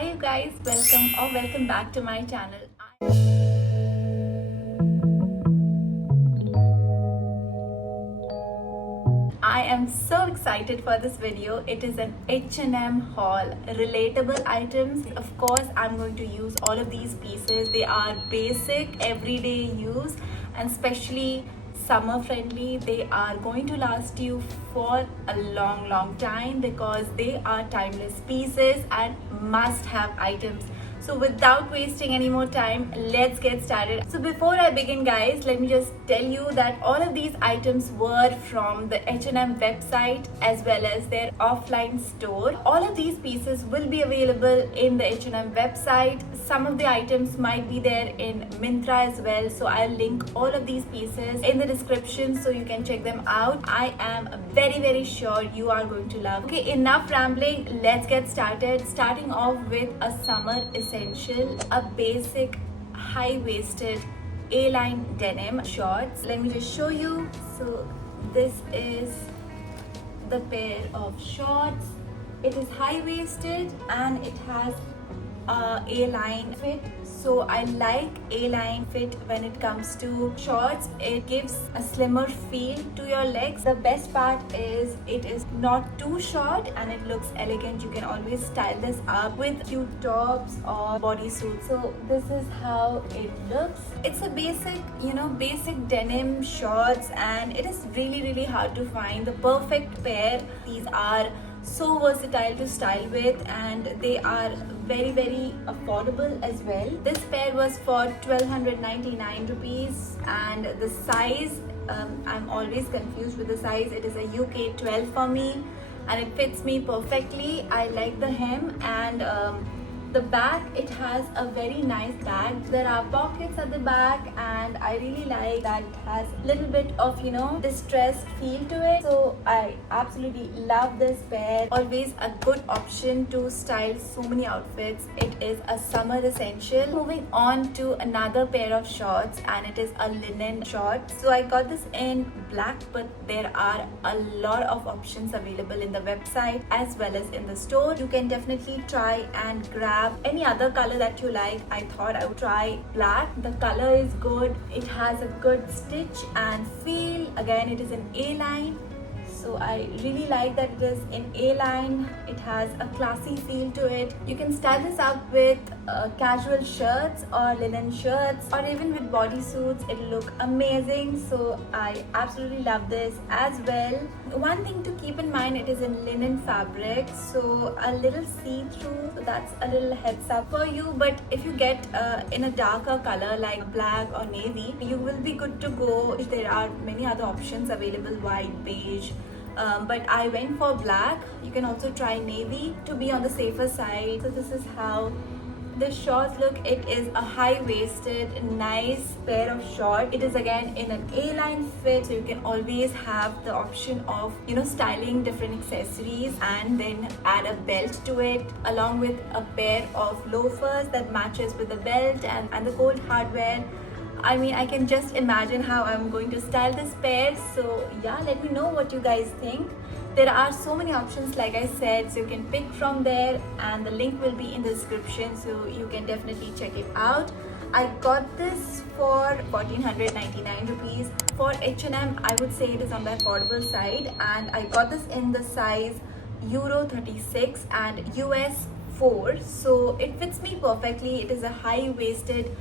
Hi you guys, welcome back to my channel. I am so excited for this video. It is an H&M haul, relatable items. Of course, I'm going to use all of these pieces. They are basic, everyday use, and especially summer friendly. They are going to last you for a long time because they are timeless pieces and must have items. So without wasting any more time, let's get started. So before I begin guys, let me just tell you that all of these items were from the H&M website as well as their offline store. All of these pieces will be available in the H&M website. Some of the items might be there in Myntra as well. So I'll link all of these pieces in the description so you can check them out. I am very sure you are going to love. Okay, enough rambling. Let's get started. Starting off with a summer essential, a basic high-waisted A-line denim shorts. Let me just show you. So this is the pair of shorts. It is high-waisted and it has A-line fit. So I like A-line fit when it comes to shorts. It gives a slimmer feel to your legs. The best part is it is not too short and it looks elegant. You can always style this up with cute tops or bodysuits. So this is how it looks. It's a basic denim shorts, and it is really hard to find the perfect pair. These are so versatile to style with and they are very affordable as well. This pair was for 1299 rupees and the size, I'm always confused with the size. It is a UK 12 for me and it fits me perfectly. I like the hem and the back, it has a very nice bag. There are pockets at the back and I really like that it has a little bit of distressed feel to it. So I absolutely love this pair. Always a good option to style so many outfits. It is a summer essential. Moving on to another pair of shorts and it is a linen short. So I got this in black, but there are a lot of options available in the website as well as in the store. You can definitely try and grab any other color that you like. I thought I would try black. The color is good. It has a good stitch and feel. Again, it is an A-line. So I really like that it is in A-line. It has a classy feel to it. You can style this up with casual shirts or linen shirts or even with bodysuits. It'll look amazing. So I absolutely love this as well. One thing to keep in mind, it is in linen fabric, so a little see-through. So that's a little heads up for you. But if you get in a darker color like black or navy, you will be good to go. There are many other options available, white, beige. But I went for black. You can also try navy to be on the safer side. So this is how the shorts look. It is a high-waisted nice pair of shorts. It is again in an A-line fit, so you can always have the option of styling different accessories and then add a belt to it along with a pair of loafers that matches with the belt and the cold hardware. I mean, I can just imagine how I'm going to style this pair. So yeah, let me know what you guys think. There are so many options like I said, so you can pick from there and the link will be in the description, so you can definitely check it out. I got this for 1499 rupees. For H&M, I would say it is on the affordable side, and I got this in the size Euro 36 and US 4. So it fits me perfectly. It is a high-waisted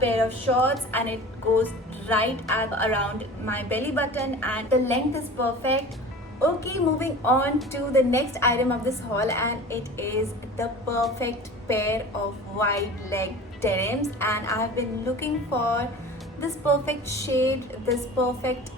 pair of shorts and it goes right at around my belly button and the length is perfect. Okay, moving on to the next item of this haul, and it is the perfect pair of wide leg denims, and I have been looking for this perfect shade, this perfect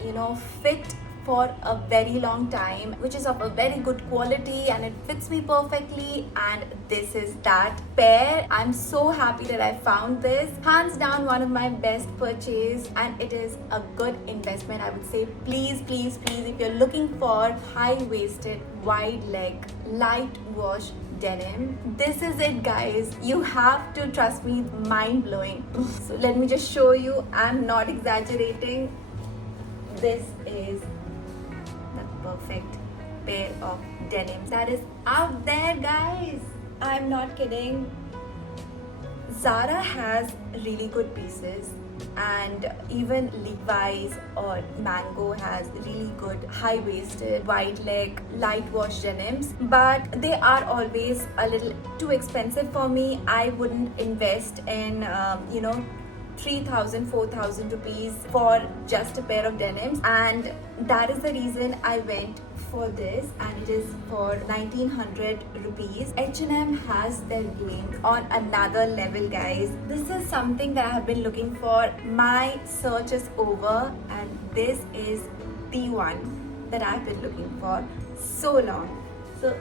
fit for a very long time, which is of a very good quality and it fits me perfectly, and this is that pair. I'm so happy that I found this. Hands down one of my best purchase, and it is a good investment. I would say please if you're looking for high-waisted wide leg light wash denim, this is it guys. You have to trust me, mind-blowing. So let me just show you, I'm not exaggerating. This is the perfect pair of denims that is out there guys. I'm not kidding. Zara has really good pieces, and even Levi's or Mango has really good high-waisted, wide leg, light wash denims, but they are always a little too expensive for me. I wouldn't invest in 3,000, 4,000 rupees for just a pair of denims, and that is the reason I went for this, and it is for 1900 rupees. H&M has their game on another level, guys. This is something that I have been looking for. My search is over, and this is the one that I've been looking for so long. So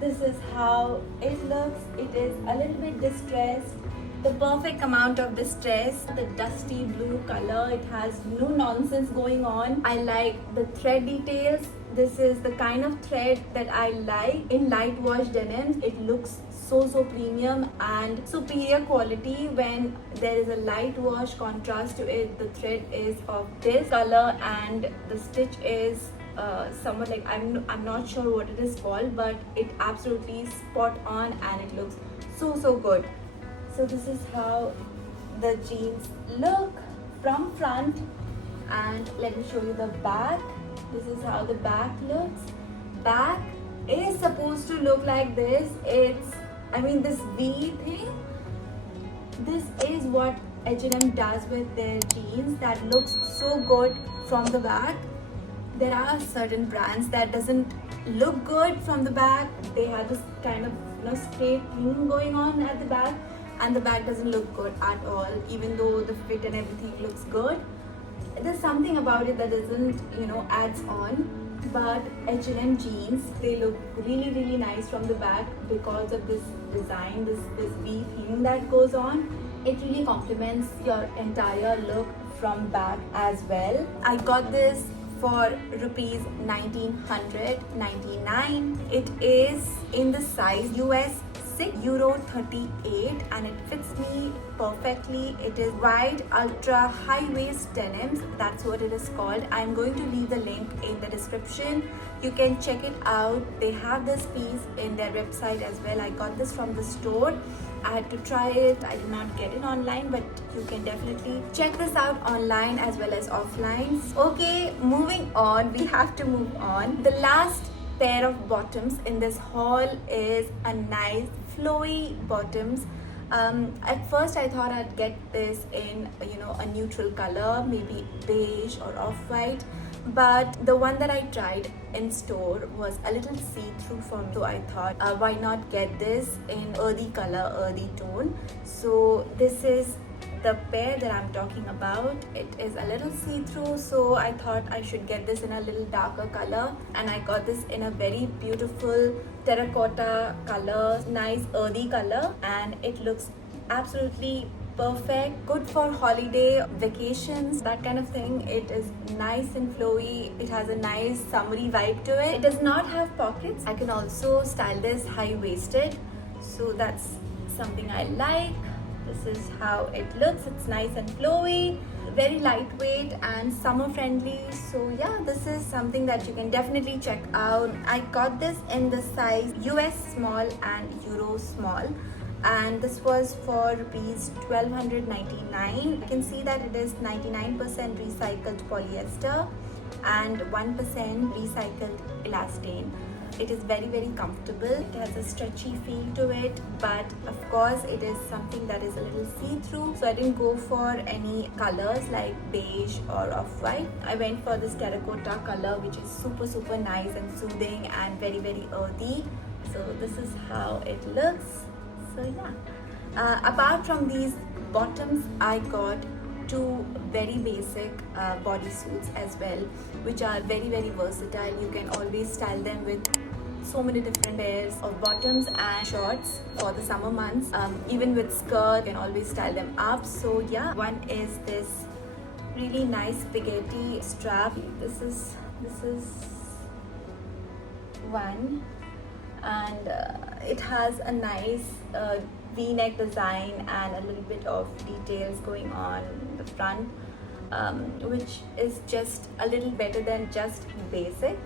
this is how it looks. It is a little bit distressed, the perfect amount of distress, the dusty blue color. It has no nonsense going on. I like the thread details. This is the kind of thread that I like in light wash denims. It looks so premium and superior quality when there is a light wash contrast to it. The thread is of this color and the stitch is somewhat like, I'm not sure what it is called, but it absolutely spot on and it looks so good. So this is how the jeans look from front, and let me show you the back. This is how the back looks. Back is supposed to look like this. This V thing, this is what H&M does with their jeans that looks so good from the back. There are certain brands that doesn't look good from the back. They have this kind of straight thing going on at the back, and the back doesn't look good at all, even though the fit and everything looks good. There's something about it that doesn't adds on. But H&M jeans, they look really nice from the back because of this design, this V thing that goes on. It really complements your entire look from back as well. I got this for rupees 1999. It is in the size US 6, Euro 38, and it fits me perfectly. It is wide ultra high waist denims. That's what it is called. I'm going to leave the link in the description. You can check it out. They have this piece in their website as well. I got this from the store. I had to try it. I did not get it online, but you can definitely check this out online as well as offline. Okay, moving on. We have to move on. The last pair of bottoms in this haul is a nice flowy bottoms. At first I thought I'd get this in a neutral color, maybe beige or off-white, but the one that I tried in store was a little see-through for me, so I thought why not get this in earthy color, earthy tone. So this is the pair that I'm talking about. It is a little see-through, so I thought I should get this in a little darker color, and I got this in a very beautiful terracotta color, nice earthy color, and it looks absolutely perfect, good for holiday, vacations, that kind of thing. It is nice and flowy. It has a nice summery vibe to it. It does not have pockets. I can also style this high-waisted, so that's something I like. This is how it looks. It's nice and flowy, very lightweight and summer friendly. So yeah, this is something that you can definitely check out. I got this in the size US small and Euro small, and this was for rupees 1299. You can see that it is 99% recycled polyester and 1% recycled elastane. It is very comfortable. It has a stretchy feel to it, but of course it is something that is a little see-through, so I didn't go for any colors like beige or off-white. I went for this terracotta color, which is super nice and soothing and very earthy. So this is how it looks. So yeah, apart from these bottoms, I got two very basic bodysuits as well, which are very versatile. You can always style them with so many different pairs of bottoms and shorts for the summer months. Even with skirt, you can always style them up. So yeah, one is this really nice spaghetti strap. This is one, and it has a nice V-neck design and a little bit of details going on in the front, which is just a little better than just basic.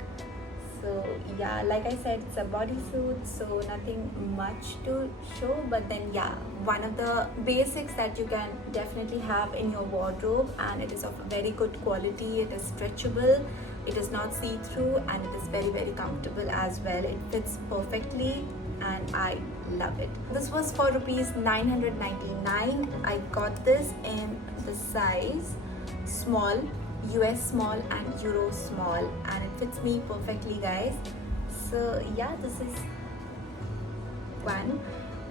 So yeah, like I said, it's a bodysuit, so nothing much to show. But then yeah, one of the basics that you can definitely have in your wardrobe, and it is of very good quality. It is stretchable, it is not see-through, and it is very comfortable as well. It fits perfectly and I love it. This was for rupees 999. I got this in the size small, US small and Euro small, and it fits me perfectly, guys. So yeah, this is one.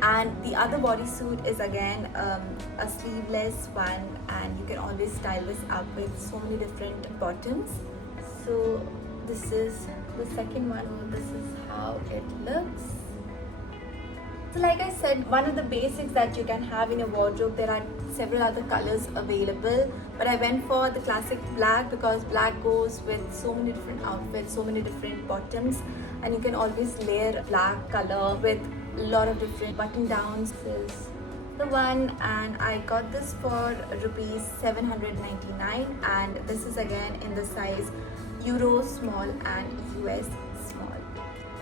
And the other bodysuit is again a sleeveless one, and you can always style this up with so many different buttons. So this is the second one. This is how it looks. So like I said, one of the basics that you can have in your wardrobe, there are several other colors available, but I went for the classic black because black goes with so many different outfits, so many different bottoms, and you can always layer black color with a lot of different button downs. This is the one, and I got this for rupees 799, and this is again in the size Euro small and US small.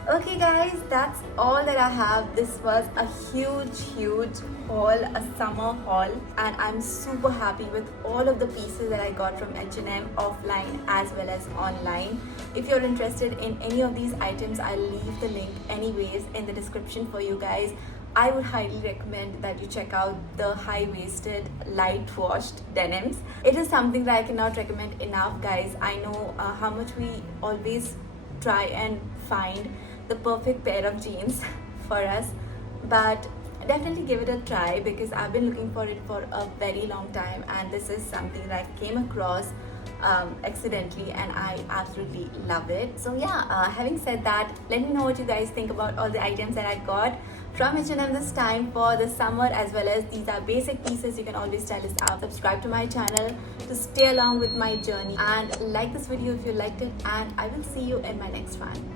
Okay guys, that's all that I have. This was a huge haul, a summer haul, and I'm super happy with all of the pieces that I got from H&M offline as well as online. If you're interested in any of these items, I'll leave the link anyways in the description for you guys. I would highly recommend that you check out the high-waisted, light-washed denims. It is something that I cannot recommend enough, guys. I know how much we always try and find the perfect pair of jeans for us, but definitely give it a try because I've been looking for it for a very long time, and this is something that I came across accidentally and I absolutely love it. So yeah, having said that, let me know what you guys think about all the items that I got from H&M this time for the summer, as well as these are basic pieces. You can always style this up. Subscribe to my channel to stay along with my journey, and like this video if you liked it, and I will see you in my next one.